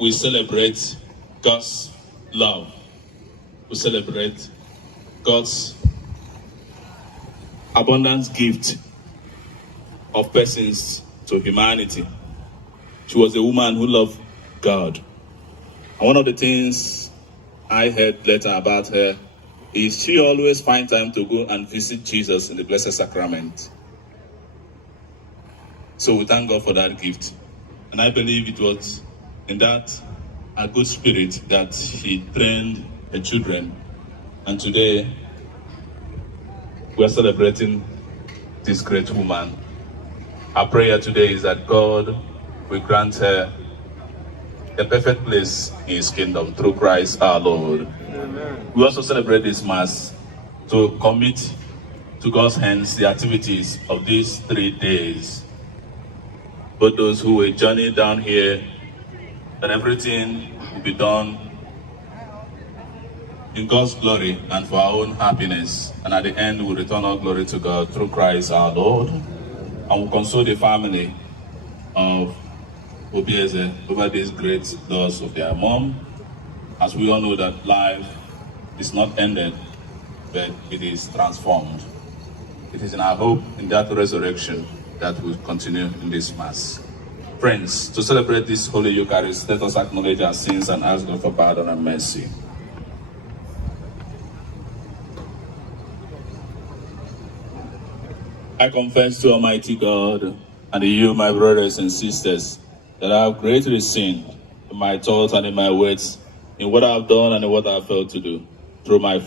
we celebrate God's love. We celebrate God's abundant gift of persons to humanity. She was a woman who loved God. And one of the things I heard later about her is she always finds time to go and visit Jesus in the Blessed Sacrament. So we thank God for that gift. And I believe it was in that a good spirit that she trained her children. And today, we are celebrating this great woman. Our prayer today is that God will grant her a perfect place in His kingdom through Christ our Lord. Amen. We also celebrate this Mass to commit to God's hands the activities of these 3 days. But those who will journey down here, that everything will be done in God's glory and for our own happiness. And at the end, we'll return all glory to God through Christ our Lord. And we'll console the family of Obieze over this great loss of their mom. As we all know that life is not ended, but it is transformed. It is in our hope in that resurrection that will continue in this Mass. Friends, to celebrate this Holy Eucharist, let us acknowledge our sins and ask God for pardon and mercy. I confess to Almighty God and to you, my brothers and sisters, that I have greatly sinned in my thoughts and in my words, in what I have done and in what I have failed to do, through my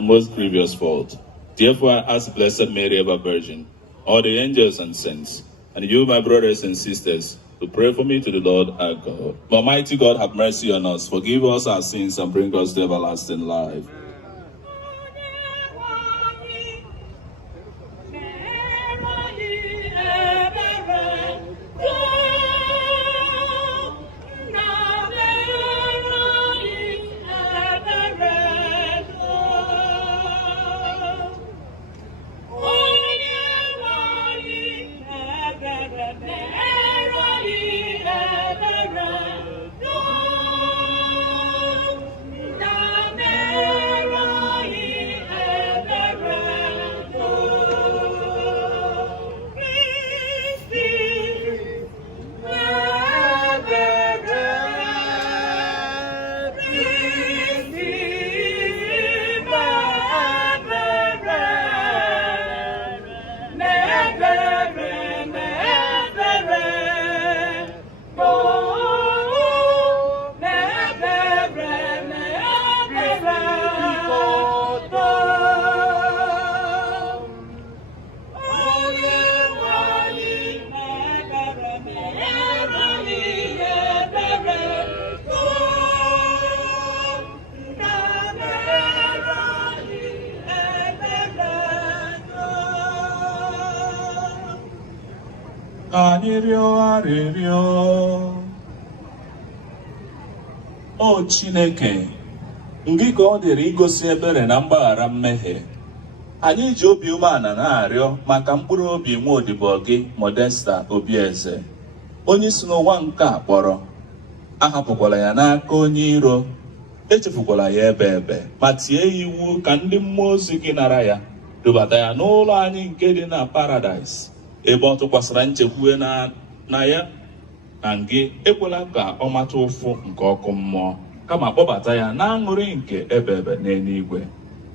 most grievous fault. Therefore, I ask Blessed Mary, ever Virgin, all the angels and saints, and you, my brothers and sisters, to pray for me to the Lord our God. Almighty God, have mercy on us, forgive us our sins, and bring us to everlasting life. O Chineke, ngị ka ọ dịrị igosi ebere na mgbaghara mmehie. Anyị ji obi umeala na-arịọ maka mkpụrụ obi nwa odibo gị Modesta Obieze, onye si n'ụwa nke a kpọrọ. Ahapụkwala ya n'aka onye iro, echefukwala ya ebe, ma tie iwu ka ndị mmụọ ozi gị nara ya, dubata ya n'ụlọ anyị nke dị na Paradaịs, ebe ọ tụkwasịra nchekwue na ya na gị. Ekwela ka ọ mata ụfụ nke ọkụ mmụọ, kama kpọbata ya na aṅụrị nke ebe n'eluigwe,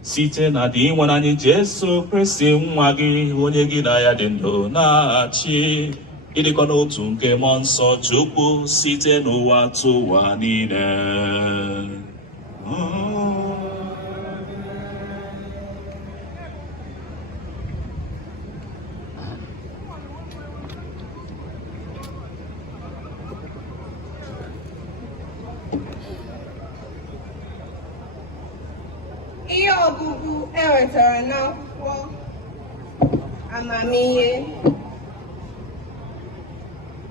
site na dị inwe anyị Jesu Kristi nwa gị, onye gị na ya dị ndụ na-achị, ịdịkọ n'otu nke mmụọ nsọ Chukwu, site n'ụwa tụwa niile. Ihe ọgụgụ ewetara n'akwụkwọ amamihe.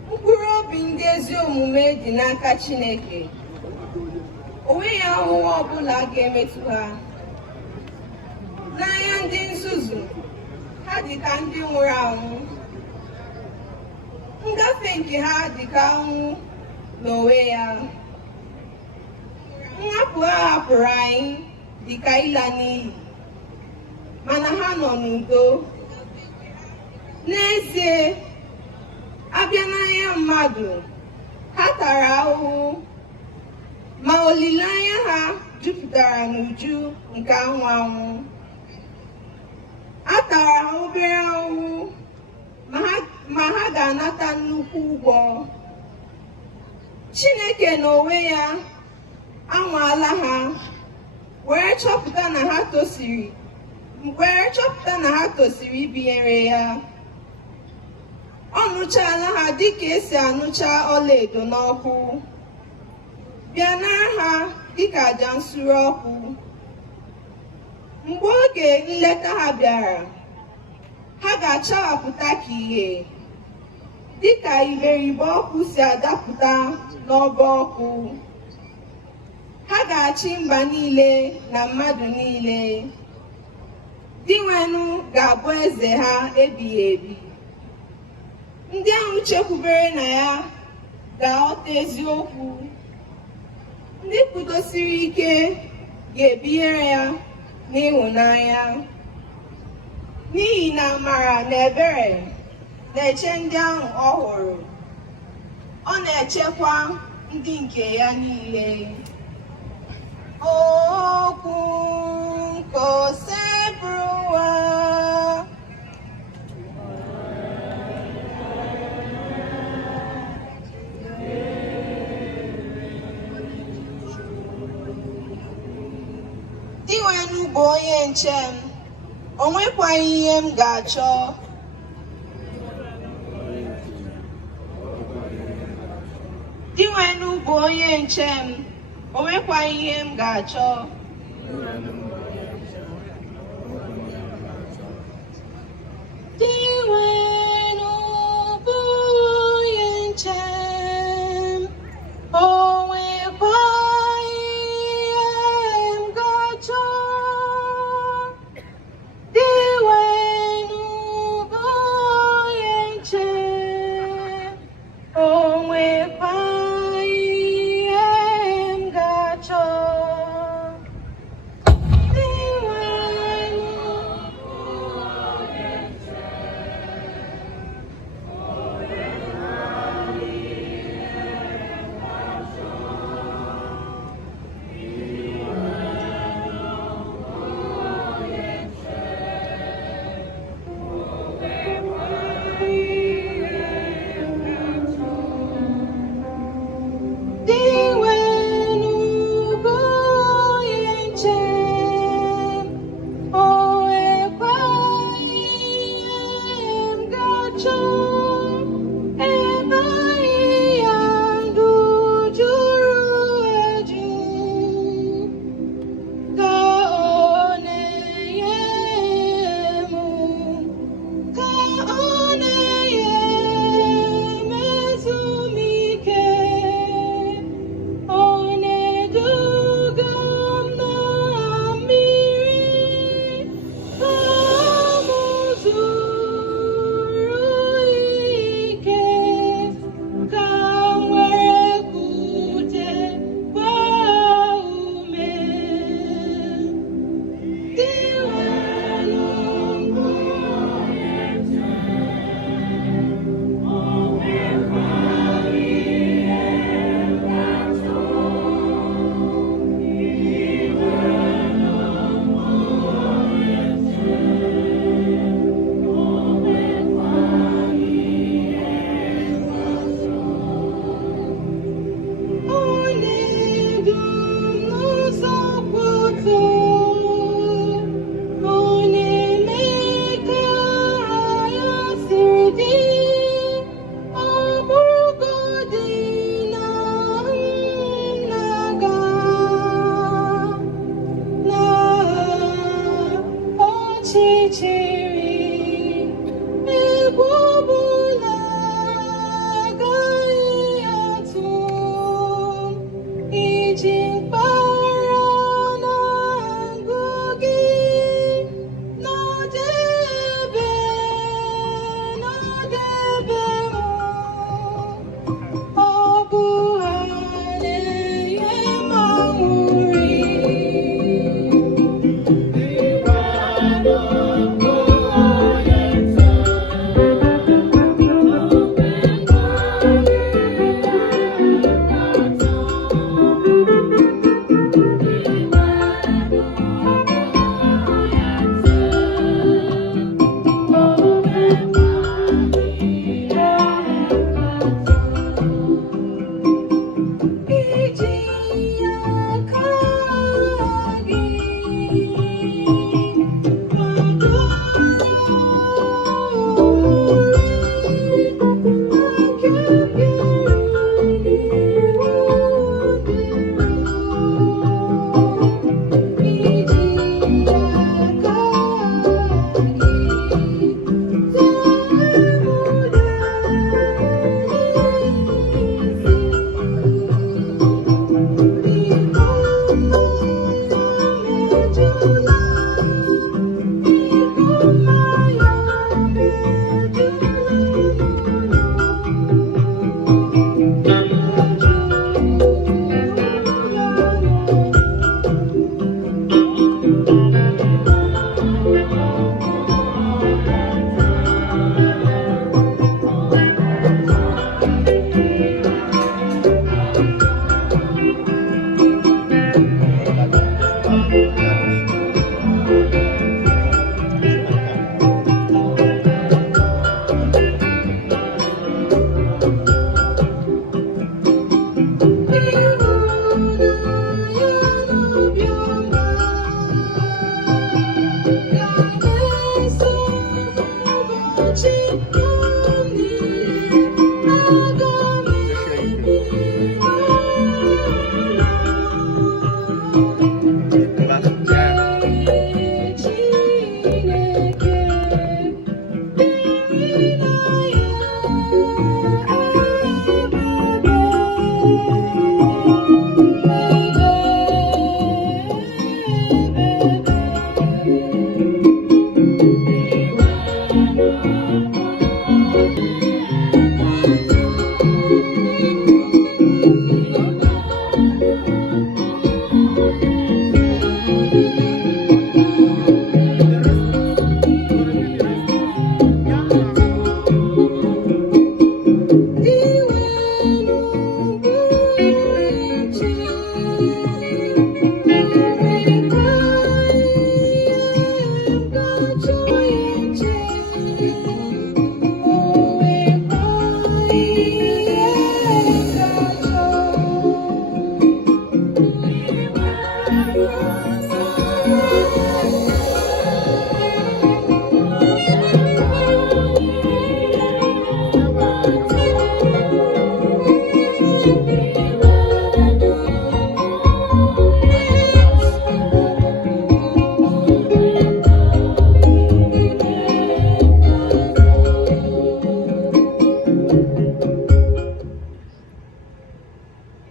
Mkpụrụ obi ndị ezi omume dị n'aka Chineke. O nweghị ahụhụ ọbụla ga-emetụ ha. N'anya ndị nzuzu, ha dị ka ndị nwụrụ anwụ. Ngafe nke ha dị ka anwụ n'onwe ya. Nhapụ ha hapụrụ anyị dị ka ịla n'iyi, mana ha nọ n'udo. N'ezie, abịa n'anya mmadụ, ha tara ahụhụ, ma olileanya ha jupụtara n'uju nke anwụ anwụ. A tara ha obere ahụhụ, ma ha ga-anata nnukwu ụgwọ. Chineke n'onwe ya anwaala ha, were chọpụta na ha tosiri ibinyere ya. Ọ nụchaala ha dịka esi anụcha ọlaedo n'ọkụ, bịa nara ha dịka aja nsure ọkụ. Mgbe oge nleta ha bịara, ha ga-achawapụta ka ìhè, dịka iberibe ọkụ si adapụta n'ọba ọkụ. Ha ga-achị mba niile na mmadụ niile. Dinwenu ga-abụ eze ha ebighị ebi. Ndị ahụ chekwubere na ya ga-aghọta eziokwu. Ndị kwudosiri ike ga-ebinyere ya n'ịhụnanya. N'ihi na amara na ebere na-eche ndị ahụ ọ hụrụ. Ọ na-echekwa ndị nke ya niile. Okwu nke osebụwa. Dinwenu bụ onye nche m, o nwekwaghị ihe m ga-achọ. Dinwenu bụ onye nche m, o nwekwaghị ihe m ga-achọ. Dinwenu bụ onye nche m, o nwekwaghị ihe m ga-achọ. Dinwenu bụ onye nche m, o nwekwaghị ihe m ga-achọ.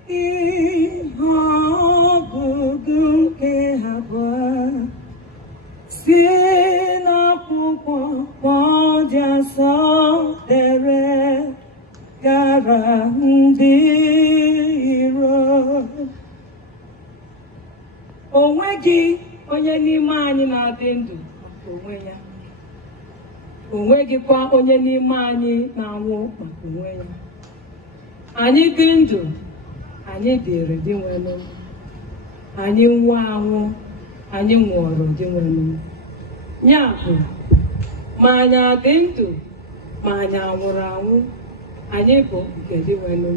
ihe ọgụgụ nke abụọ si n'akwụkwọ dị asọ dere gara ndị iro. O nweghị onye n'ime anyị na-adị ndụ maka onwe ya. O nweghịkwa onye n'ime anyị na-anwụ maka onwe ya. Anyị dị ndụ, anyị dịrị dị nwere. Anyị nwụọ anwụ, anyị nwụọrọ dị nwere. Ya bụ, ma anyị adị ndụ, ma anyị anwụrụ anwụ, anyị bụ nke dị nwere.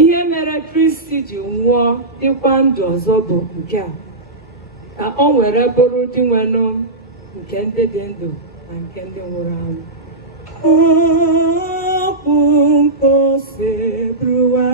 Ihe mere Kristi ji nwụọ dịkwa ndụ ọzọ bụ nke a, ka o were bụrụ dị nwere nke ndị dị ndụ na nke ndị nwụrụ anwụ. Okwu mkpose bruwa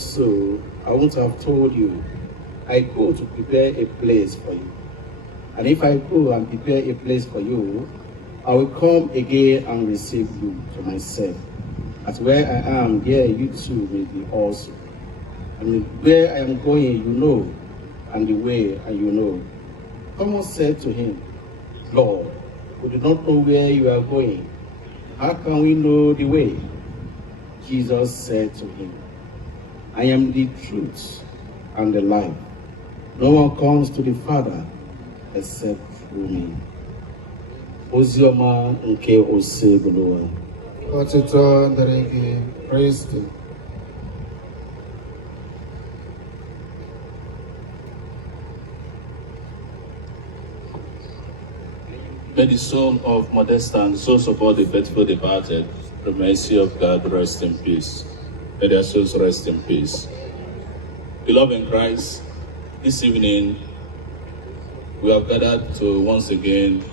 So I won't have told you, I go to prepare a place for you. And if I go and prepare a place for you, I will come again and receive you to myself. As where I am, there you too may be also. And where I am going, you know, and the way, and you know. Thomas said to him, Lord, we do not know where you are going. How can we know the way? Jesus said to him, I am the truth and the life. No one comes to the Father except through me. Ozioma nke Osebuluwa. Otito ndaregi Christ. May the soul of Modesta and the souls of all the faithful departed, the mercy of God, rest in peace. May their souls rest in peace. Beloved in Christ, this evening we have gathered to once again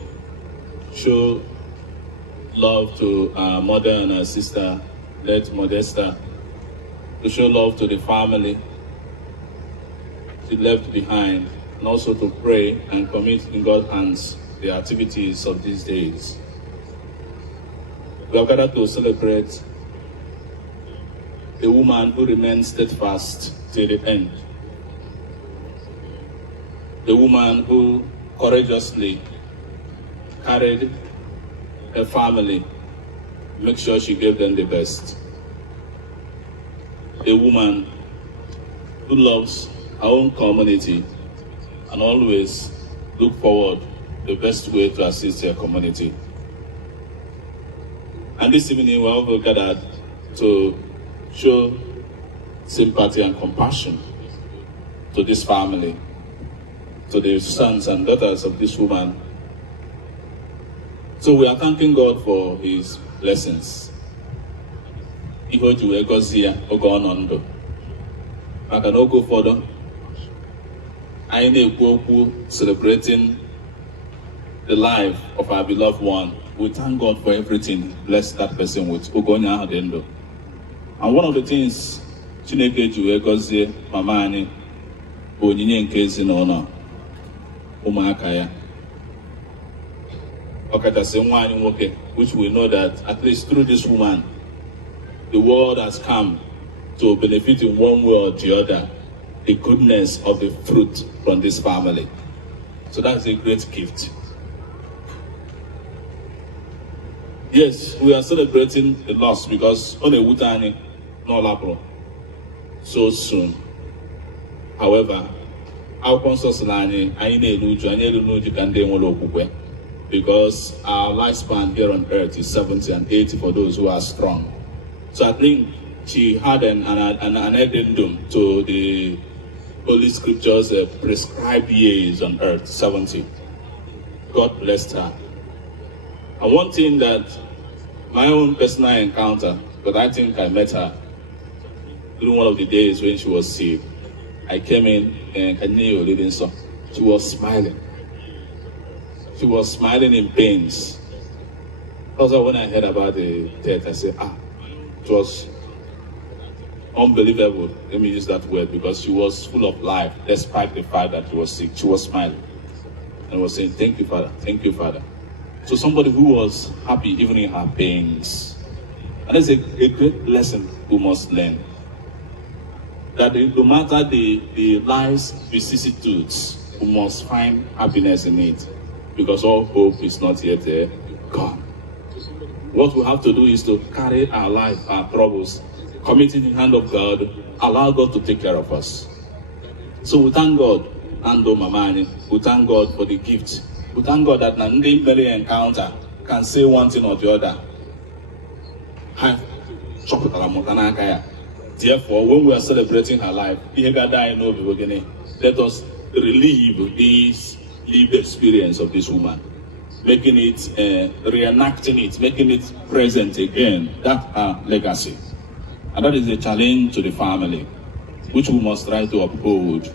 show love to our mother and our sister, late Modesta, to show love to the family she left behind, and also to pray and commit in God's hands the activities of these days. We have gathered to celebrate a woman who remained steadfast till the end. The woman who courageously carried her family, make sure she gave them the best. A woman who loves her own community and always look forward the best way to assist her community. And this evening we have gathered to show sympathy and compassion to this family, to the sons and daughters of this woman. So we are thanking God for His blessings. Ihe ji wee gọzie ya oge ọ nọ ndụ. Maka na oge ụfọdụ anyị na-ekwu okwu celebrating the life of our beloved one. We thank God for everything. Bless that person with oge onye ahụ dị ndụ. And one of the things Chineke ji wee gọzie mama anyị bụ onyinye nke ezinụlọ ụmụaka ya. Ọkachasị nwa anyị nwoke, which we know that at least through this woman, the world has come to benefit in one way or the other the goodness of the fruit from this family. So that's a great gift. Yes, we are celebrating the loss because on a wutani no labro so soon. However, our consensus because our lifespan here on earth is 70 and 80 for those who are strong. So I think she had an addendum to the Holy Scriptures prescribed years on earth, 70. God blessed her. And one thing that my own personal encounter, but I think I met her during one of the days when she was sick. I came in and Kaneo leading so she was smiling. She was smiling in pains. Also, when I heard about the death, I said, it was unbelievable. Let me use that word because she was full of life, despite the fact that she was sick. She was smiling and was saying, "Thank you, Father. Thank you, Father." So somebody who was happy even in her pains. And that's a great lesson we must learn. That no matter the life's vicissitudes, we must find happiness in it. Because all hope is not yet gone. What we have to do is to carry our life, our troubles, commit in the hand of God, allow God to take care of us. So we thank God, Ando Mamani, we thank God for the gift. We thank God that Nandi Mary encounter can say one thing or the other. Therefore, when we are celebrating her life, let us relive this lived experience of this woman, making it, reenacting it, making it present again. That's her legacy. And that is a challenge to the family, which we must try to uphold.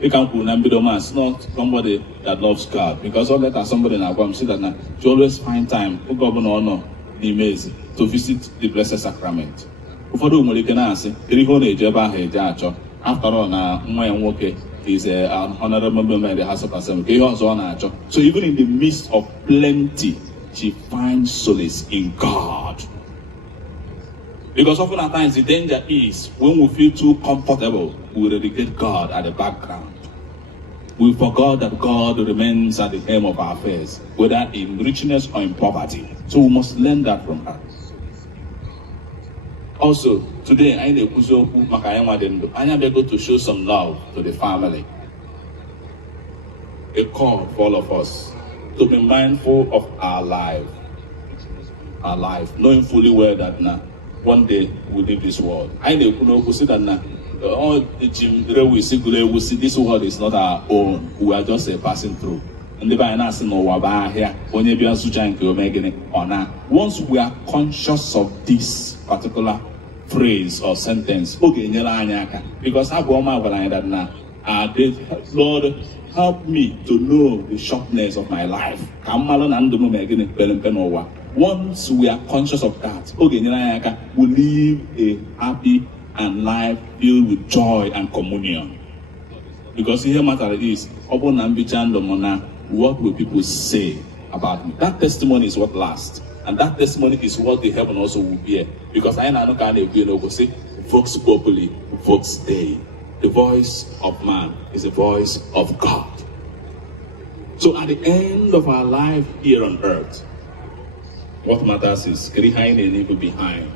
We can put Nambidomas, not somebody that loves God, because all that somebody in our home see that now she always find time to govern honor the amazing to visit the Blessed Sacrament. After all, now is an honorable member in the House of Assembly. So even in the midst of plenty, she finds solace in God. Because often at times the danger is when we feel too comfortable, we relegate God at the background. We forgot that God remains at the helm of our affairs, whether in richness or in poverty. So we must learn that from her. Also, today I am able to show some love to the family. A call for all of us to be mindful of our life, knowing fully well that now one day we leave this world. I know see that now all the we see this world is not our own. We are just passing through. And the once we are conscious of this particular phrase or sentence, because I go that now, Lord, help me to know the shortness of my life. Once we are conscious of that, we live a happy and life filled with joy and communion. Because here matter is, what will people say about me? That testimony is what lasts. And that testimony is what the heaven also will bear. Because I know can say, Vox Populi, Vox Dei. The voice of man is the voice of God. So at the end of our life here on earth, what matters is behind and leave behind.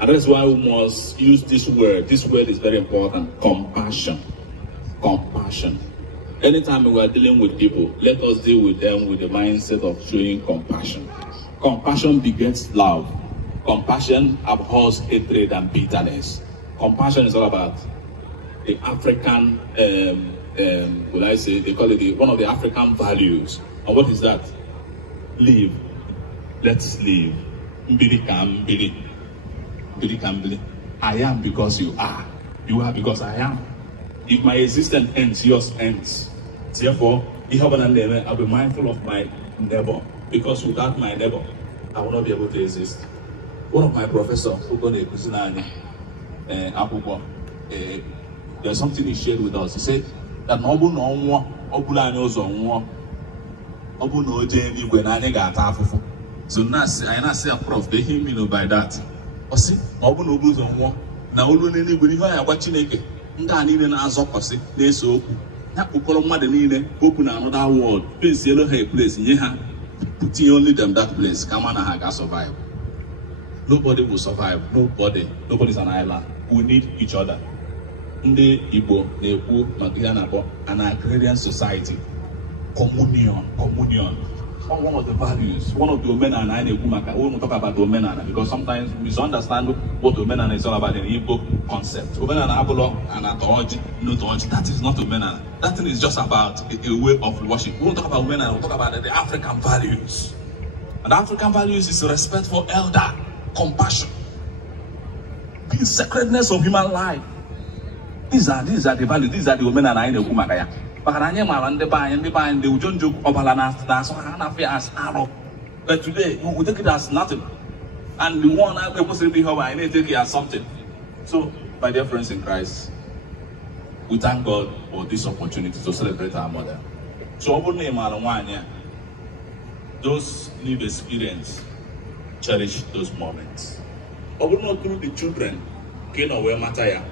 And that's why we must use this word. This word is very important. Compassion. Compassion. Anytime we are dealing with people, let us deal with them with the mindset of showing compassion. Compassion begets love. Compassion abhors hatred and bitterness. Compassion is all about the African, would I say, they call it one of the African values. And what is that? Live. Let's live. I am because you are. You are because I am. If my existence ends, yours ends. Therefore, I'll be mindful of my neighbor. Because without my neighbor, I will not be able to exist. One of my professors, there's something he shared with us. He said that so now I say a prof, they hear me by that. Now I watching again. Open another world, place yellow hair place, putting only them that place, come on and survive. Nobody will survive. Nobody's an island. We need each other. Ndị Igbo na-ekwu maka ihe na-akpọ an agrarian society. Communion. One of the values, one of the omenana I na-ekwu maka. We won't talk about the omenana because sometimes we misunderstand what omenana is all about in the Igbo concept. Omenana abụlọ and atọọjị, n'otọọjị. That is not omenana. That thing is just about a way of worship. We won't talk about omenana. We'll talk about the African values. And African values is respect for elder, compassion, the sacredness of human life. These are the values. These are the women and I know Kumakaya. But they will joke as arrow. But today we take it as nothing. And the one I possibly have I need to take it as something. So, my dear friends in Christ, we thank God for this opportunity to celebrate our mother. So those live experience, cherish those moments. Not through the children, where matter.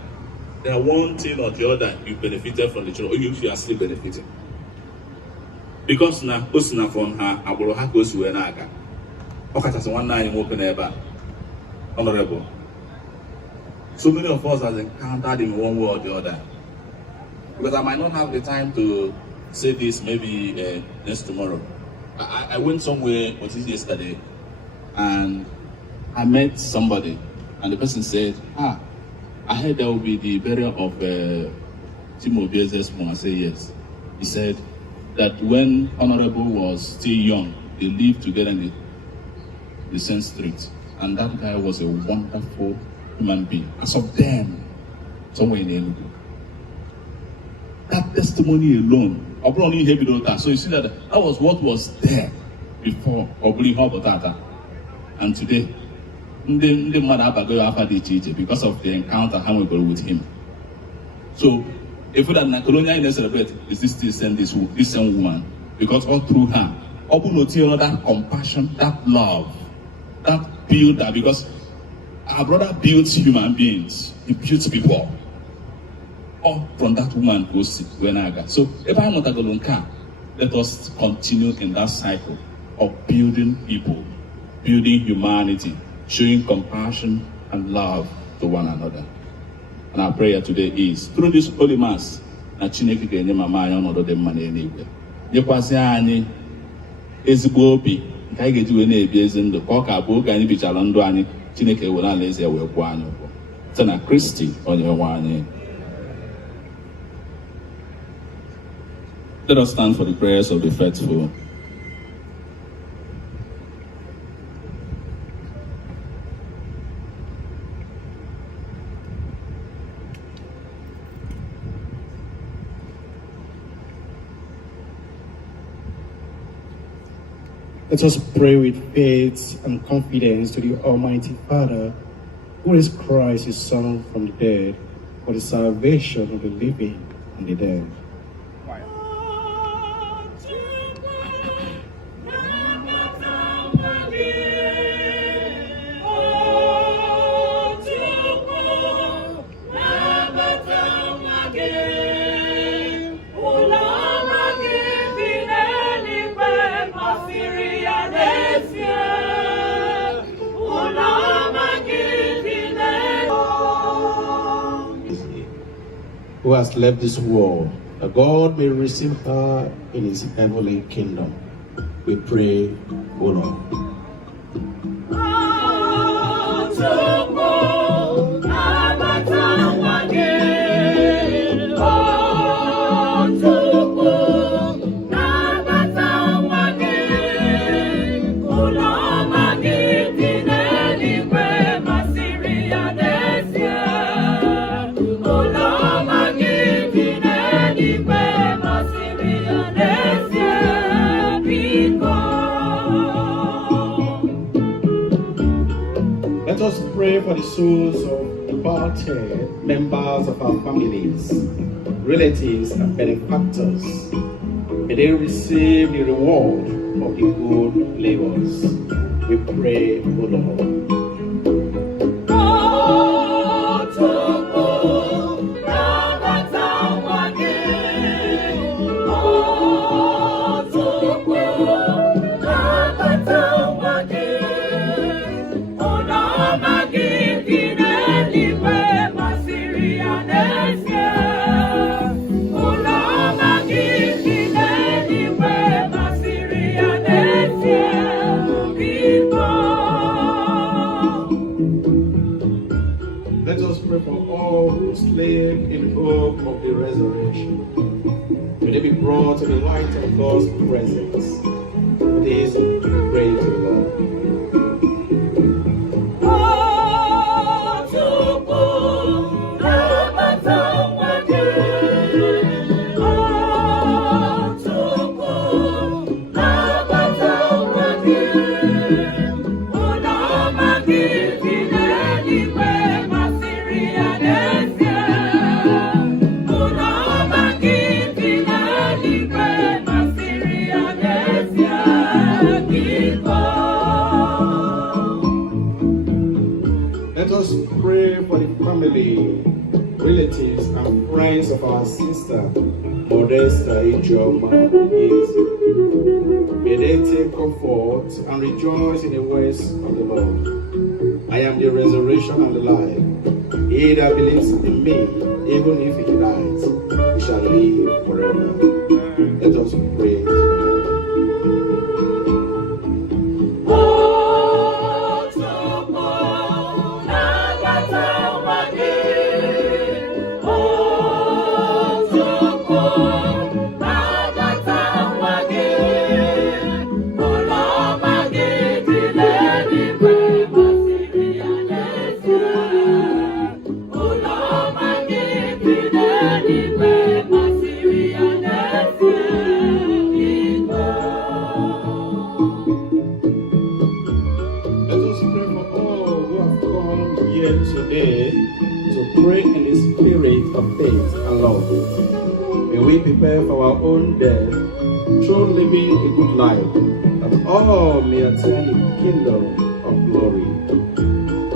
There are one thing or the other you benefited from the children, or you are still benefiting. Because now, from her, I will have goes to an aga. Okay, that's one night in open ever. Honorable. So many of us have encountered in one way or the other. Because I might not have the time to say this maybe next tomorrow. I went somewhere, what is yesterday, and I met somebody, and the person said, I heard there will be the burial of Chima Obieze's mom. I said yes. He said that when Honorable was still young, they lived together in the same street, and that guy was a wonderful human being. As of them, somewhere in Enugu. That testimony alone, so you see that was what was there before and today because of the encounter with him. So if we are colonial celebrate, is this still send this same woman? Because all through her, that compassion, that love, that builder, because our brother builds human beings, he builds people. All from that woman goes to Enugu. So if I'm not a Golonka, let us continue in that cycle of building people, building humanity, showing compassion and love to one another. And our prayer today is through this holy mass, na Chineke ga-enye mama anyị ọnọdụ dị mma n'eluigwe. Nyekwasị anyị ezigbo obi nke anyị ga-eji wee na-ebi ezi ndụ ka ọ ka bụ oge anyị bichara ndụ anyị Chineke were alaeze wee kwụọ anyị ụgwọ. Site na Kristi onye nwe anyị. Let us stand for the prayers of the faithful. Let us pray with faith and confidence to the Almighty Father, who raised Christ, his Son, from the dead, for the salvation of the living and the dead. Who has left this world, that God may receive her in his heavenly kingdom. We pray, O Lord. Let us pray for the souls of departed members of our families, relatives, and benefactors. May they receive the reward of the good labors. We pray, O Lord. slain in hope of the resurrection. May they be brought to the light of God's presence. Please pray to the Lord. Let us pray for the family, relatives, and friends of our sister, Modesta, Ijeoma, Obieze. May they take comfort and rejoice in the ways of the Lord. I am the resurrection and the life. He that believes in me, even if he dies, he shall live forever. Let us pray to the Lord. Today to pray in the spirit of faith and love. May we prepare for our own death through living a good life, that all may attain the kingdom of glory.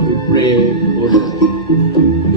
We pray, O Lord.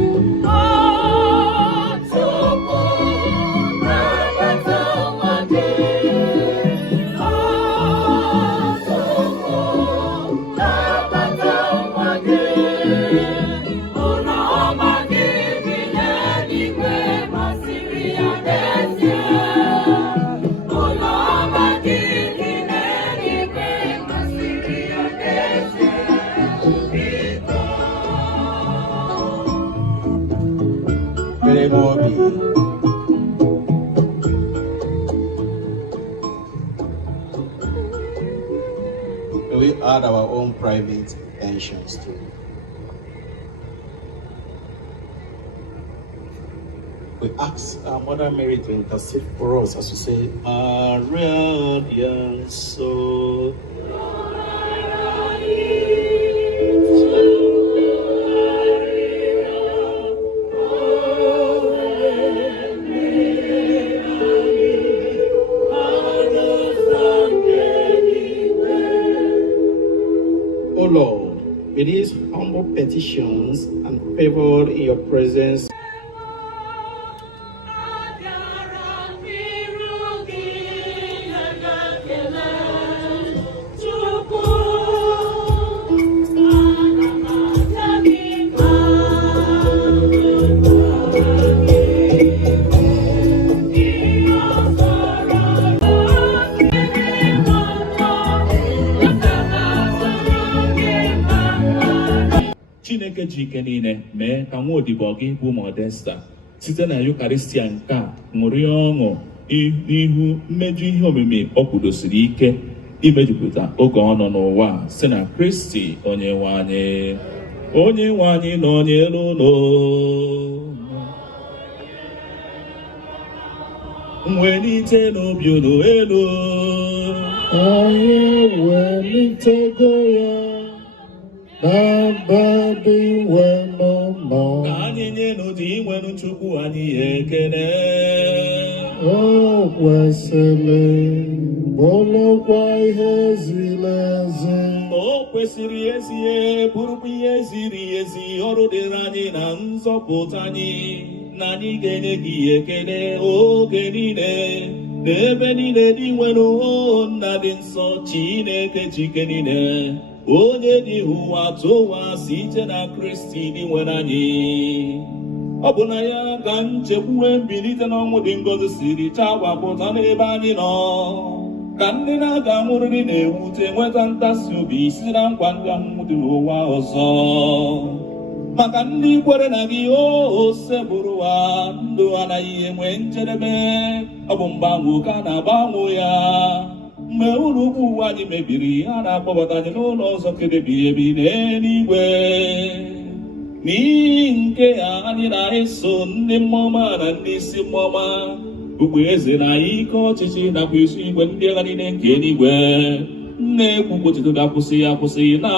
We add our own private intentions too. We ask our Mother Mary to intercede for us as we say, Our radiant soul. O Lord, with these humble petitions and favored in your presence, Chineke ji ike niile mee ka nwa odibo gị bụ Modesta site na Eucharistia nke a ṅụrịa ọṅụ n'ihu mmeju ihe omimi ọ kwudosiri ike imejupụta oge ọ nọ n'ụwa si na Kristi onye nwe anyị nọ n'elu ụlọ welite n'obi unu elu anyị welitego ya n'abalị wenụnọ ka anyị nye n'ụdị inwenu Chukwu anyị ekele o kwesịrị bụrụkwa ihe ziri ezi o kwesịrị ezi bụrụkwa ihe ziri ezi ọrụ dịrị anyị na nzọpụta anyị na anyị ga-enye gị ekele oge niile n'ebe niile dị nwere nna dị nsọ Chineke chike niile onye dị ụwa tụwa site na Kristi dị nwere anyị. Ọ bụ na ya ka nchekwuwe mbilite n'ọnwụ dị ngọzi siri chawapụta n'ebe anyị nọ, ka ndị na-aga nwụrịrị na-ewute nweta ntasi obi si na nkwa ndị ahụhụ dị n'ụwa ọzọ. maka ndị kwere na gị o sebụrụ ụwa ndụ anaghị enwe njedebe. Ọ bụ mgbanwe ka a na-agbanwe ya. Mgbe ụlọ ukwu ụwa anyị mebiri, a na-akpọbata anyị n'ụlọ ọzọ kedebi ebi n'eluigwe. N'ihi nke ya anyị na-eso ndị mmụọma na ndị isi mmụọma, Obieze na ike ọchịchị nakwa isi igwe ndị agha niile nke eluigwe na-ekwu otuto ga-akwụsị akwụsị na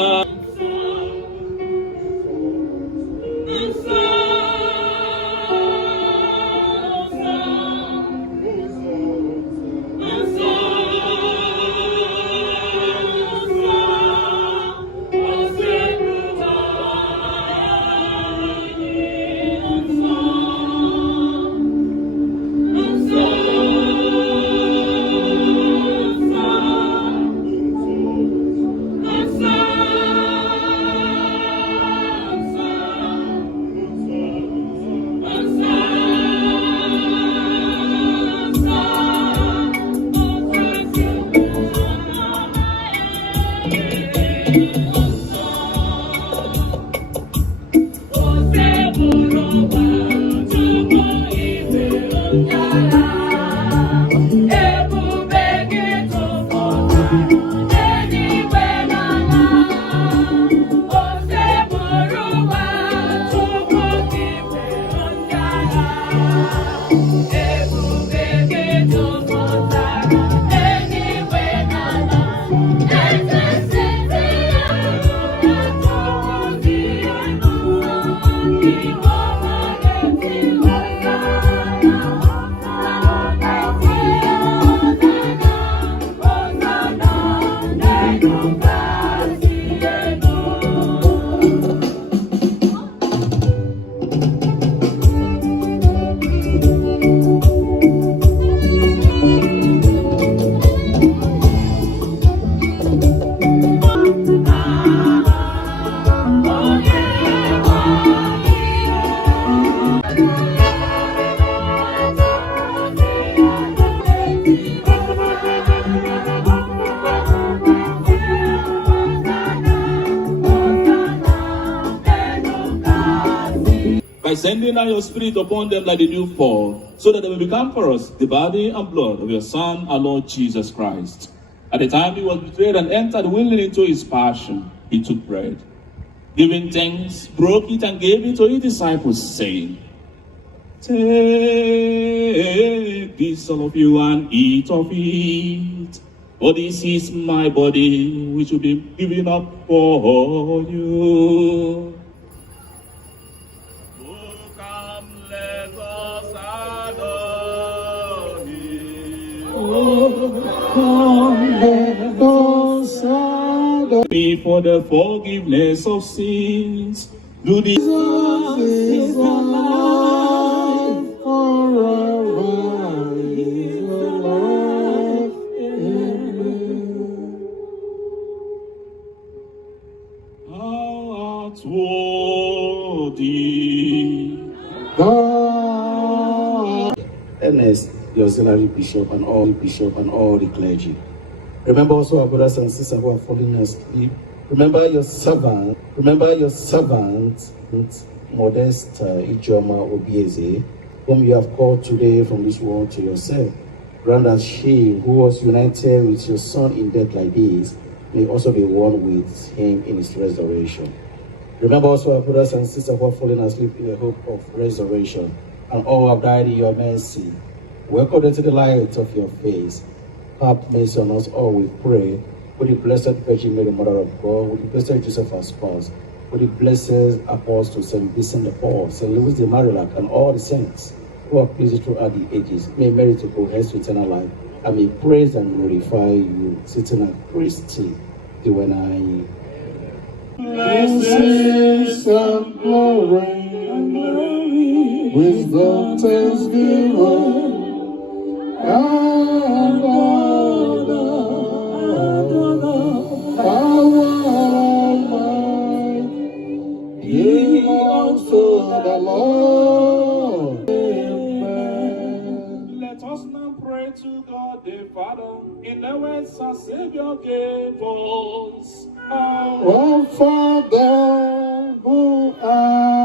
by sending out your spirit upon them like the dew fall, so that they will become for us the body and blood of your Son, our Lord Jesus Christ. At the time he was betrayed and entered willingly into his passion, he took bread. Giving thanks, broke it and gave it to his disciples, saying, "Take this, all of you, and eat of it. For this is my body, which will be given up for you." Be for the forgiveness of sins. Do this. Jesus is alive forever. He is alive in me. Thou art worthy. God. Ernest, the auxiliary bishop and all the clergy. Remember also our brothers and sisters who are falling asleep. Remember your servant, Modesta, Ijeoma, Obieze, whom you have called today from this world to yourself. Grant that she who was united with your son in death like this may also be one with him in his resurrection. Remember also our brothers and sisters who are falling asleep in the hope of resurrection, and all have died in your mercy. Welcome them to the light of your face. Have mercy on us all, we pray. With the blessed Virgin Mary, Mother of God, with the blessed Joseph, our spouse, with the blessed apostles, St. Vincent de Paul, St. Louis de Marillac, and all the saints who are pleased throughout the ages, may merit to go hence to eternal life, and may praise and glorify you, sitting at Christi, the when I. Blessings and glory, wisdom, thanksgiving, and honor, power and might belongs to the Lord. Amen. Let us now pray to God the Father in the words our Savior gave us. Our Father who art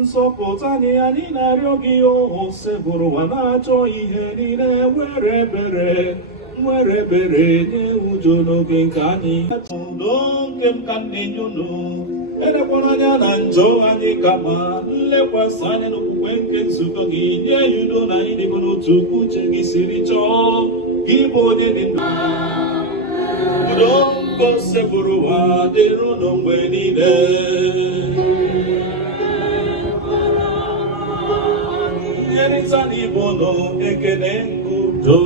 Nsọpụta anyị na-arịọ gị ose bụrụ ụwa na-achọ ihe niile nwere ebere nye udo n'oge nke anyị n'oge m ka na-enye unu elekwara anya na njọ anyị kama nlekwasị anya n'okwukwe nke nzukọ gị nye ya udo na anyị dịgo n'otu uche gị siri chọọ gị bụ onye dị ndụ udo nke ose bụrụ ụwa dịrị unu mgbe niile. Nyerịta n'Igbo nọ ekele udo.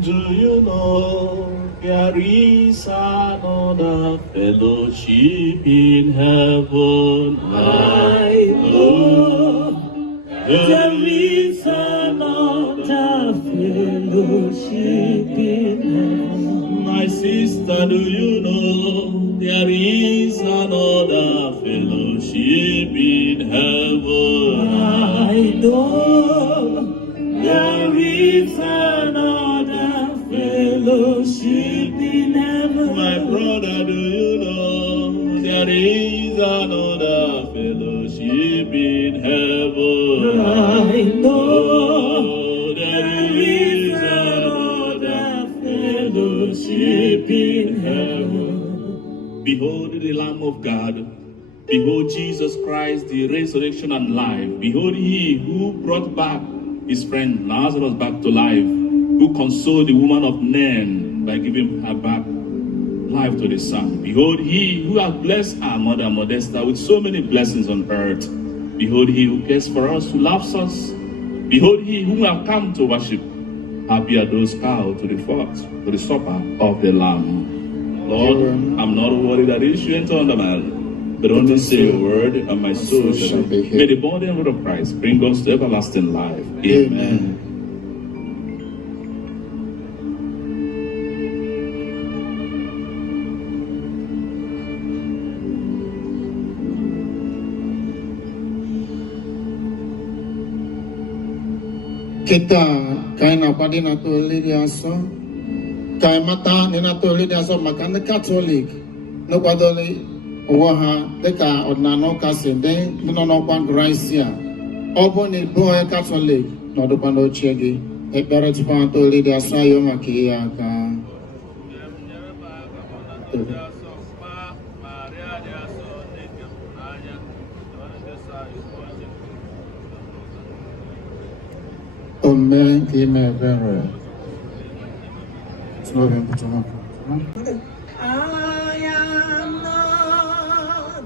Do you know there is another fellowship in heaven? I know there is another fellowship in heaven. My sister, do you know there is another fellowship in heaven? I know there is another fellowship in heaven. My brother, do you know there is another fellowship in heaven? I know there is another fellowship in heaven. Behold the Lamb of God. Behold Jesus Christ, the resurrection and life. Behold he who brought back his friend Lazarus back to life, who consoled the woman of Nain by giving her back life to the son. Behold he who has blessed our mother Modesta with so many blessings on earth. Behold he who cares for us, who loves us. Behold he whom we have come to worship. Happy are those called to the supper of the Lamb. Lord, I'm not worried that it should enter under my hand, but only say a word, and my soul shall be. May the body and blood of Christ bring us to everlasting life. Amen. Kita kaya na padi na tuli dia so kaya mata ni na tuli dia so makan Catholic no padoli waha deka odnano kasende no no pan Gracia obo ni boy Catholic no do pando chegi e pero ti pan tuli dia so yo makia ka Amen, amen, very. It's not even put on. I am not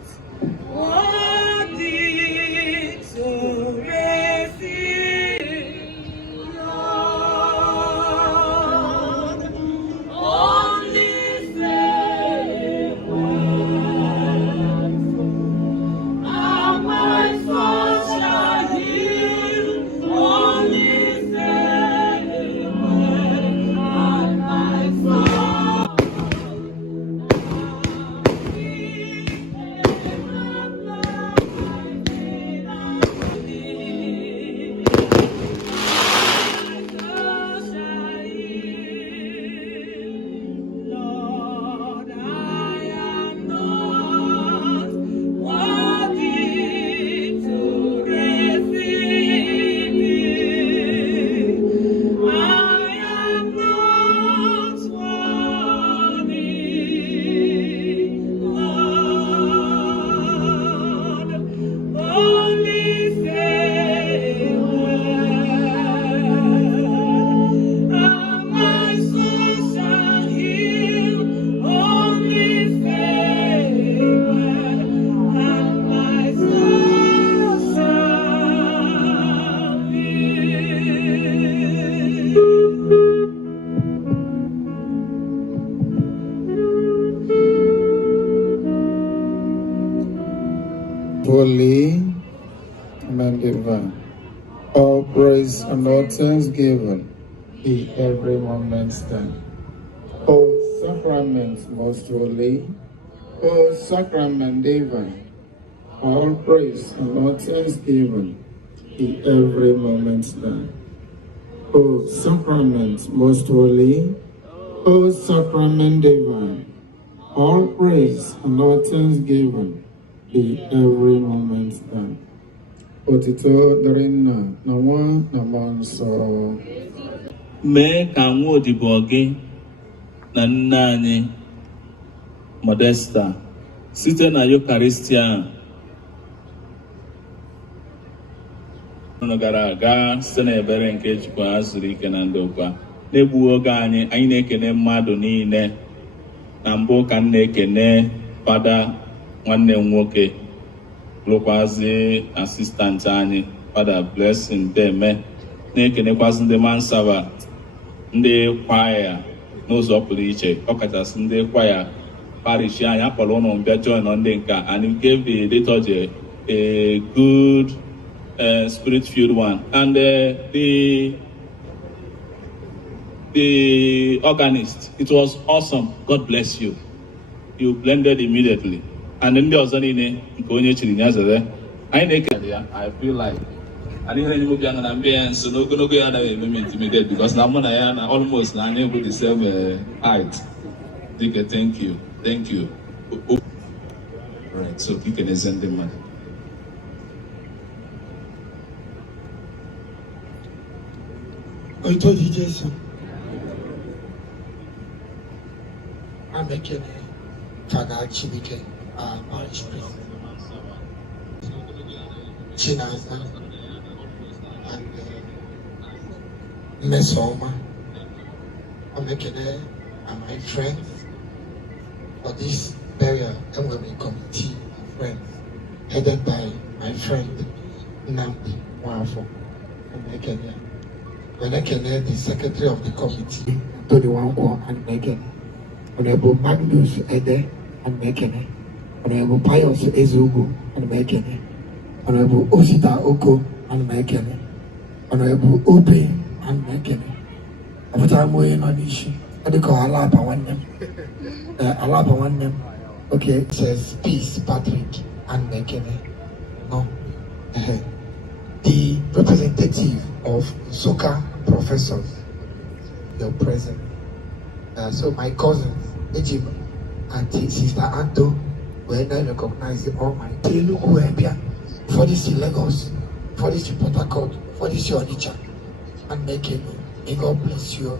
worthy to receive Lord. Only say words, and my soul shall heal. Only say words, and my soul. Lord, I am not worthy to receive thee. I am not worthy, Lord. Only say word, and my soul shall heal. Only say word, and my soul shall heal. Holy and divine. All praise and all thanksgiving be every moment stand. O sacrament most holy, O sacrament divine. All praise and all thanksgiving be every moment stand. O sacrament most holy, O sacrament divine. All praise and all thanksgiving be every moment stand. Otito Dorina, Nawa, Namanso. mee ka nwa odibo gị na nne anyị Modesta site na Eucharistia gara aga site na ebere nke Chukwu ha zuru ike na ndokwa na-egbughị oge anyị na-ekene mmadụ niile. Na mbụ ka m na-ekene Fada nwanne m nwoke lụkwazi asistant anyị Fada Blessing Deme, na-ekenekwazị ndị Mansabat, ndị kwaya n'ụzọ pụrụ iche, ọkachasị ndị kwaya parish anyị akpọrọ ụnụ mbịa join ndị nka, and we gave the liturgy a good spirit-filled one, and the organist, it was awesome. God bless you. You blended immediately. And ndị ọzọ niile nke onye chiri ya zere anyị na-ekele ya. I feel like adịghị enye m obi aṅụ na mbịa ya nso n'ogologo ya anaghị eme m intimidated because na mụ na ya na almost na anyị bụ the same height. Dike, thank you. Alright, so you can send the money. I told you, Jason. I'm making a Fada Chibike, parish priest. Chima and Mesoma. I'm making my friends for this burial Emwemi committee of friends, headed by my friend Namdi Wafo. I'm making when I can the secretary of the committee, Tony Wanko and Megan. Honorable Magnus Ede and Mekene, Honorable Pius Ezeagu and Mekene, Honorable Osita Oko and Mekene, Honorable Ope and Mekene. Every time we're in an issue, what do you call Alaba one name? Alaba one name. Okay, it says Peace Patrick and Mekene. No. The representative of Soka professors, you're present. So my cousins, Ijeoma and Sister Anto, when I recognize all my Enugu area, for this in Lagos, for this in Port Harcourt, for this in Onitsha, and making me. May God bless you.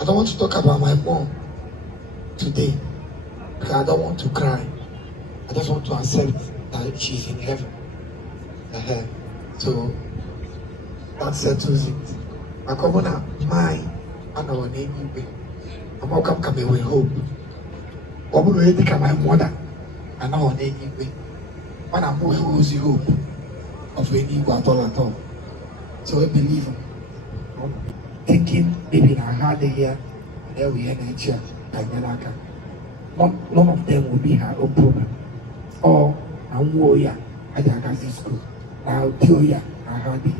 I don't want to talk about my mom today, because I don't want to cry. I just want to accept that she's in heaven. So that settles it. I come on mine and our name. I'm not coming away hope. I'm ready to come my mother and our name. When I'm who's the hope of any at all. So I believe thinking maybe I had a year, there we are nature, none of them will be her own problem. Or I'm warrior at the Agassiz school. Now, Tioya, I had it.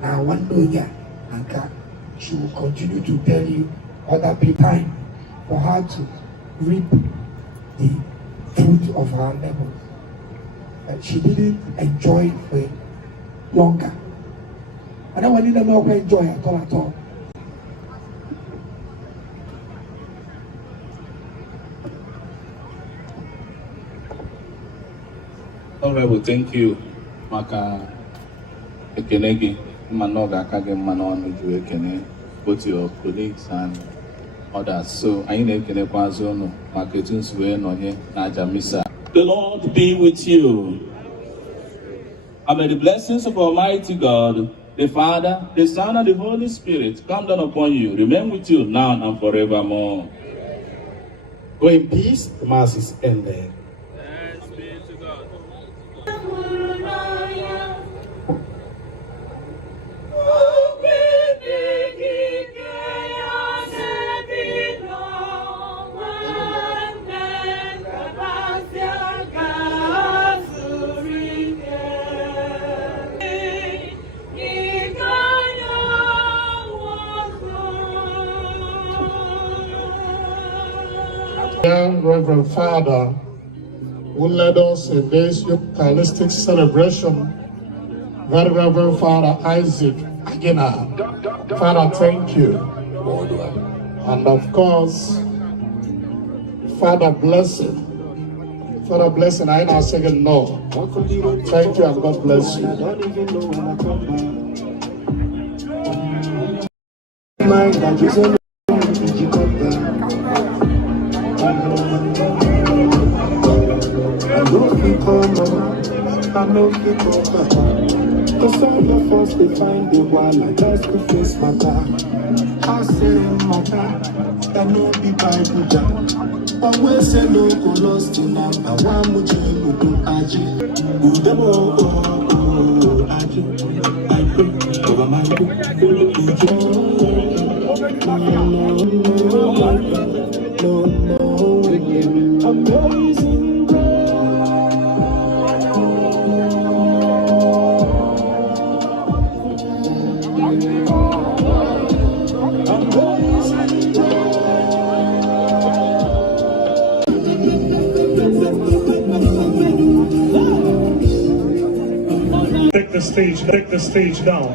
Now, one year, and she will continue to tell you other people time for her to reap the fruit of her labor. But she didn't enjoy it for longer. And I want to know where enjoy at all. Honorable, thank you. Maka ekene gị mma na ọ ga-aka gị mma n'ọnụ jụ ekene both your colleagues and others. So anyị na-ekenekwazi unu maka etu nsi wee nọnye n'aja misa. The Lord be with you. And may the blessings of Almighty God, the Father, the Son, and the Holy Spirit come down upon you, remain with you now and forevermore. Go in peace. The Mass is ended. Thanks be to God. Reverend Father, who led us in this Eucharistic celebration, Very Reverend Father Isaac Agina. Father, thank you. And of course, Father blessing. Father blessing, I now second no. Thank you and God bless you. Cause all of us, they find the one like us to face matter. I say matter, that no be Bible jam. Always say no go lost in number. One much you do aji. Udemo aji. I pray over my book. No, amazing. Take the stage down.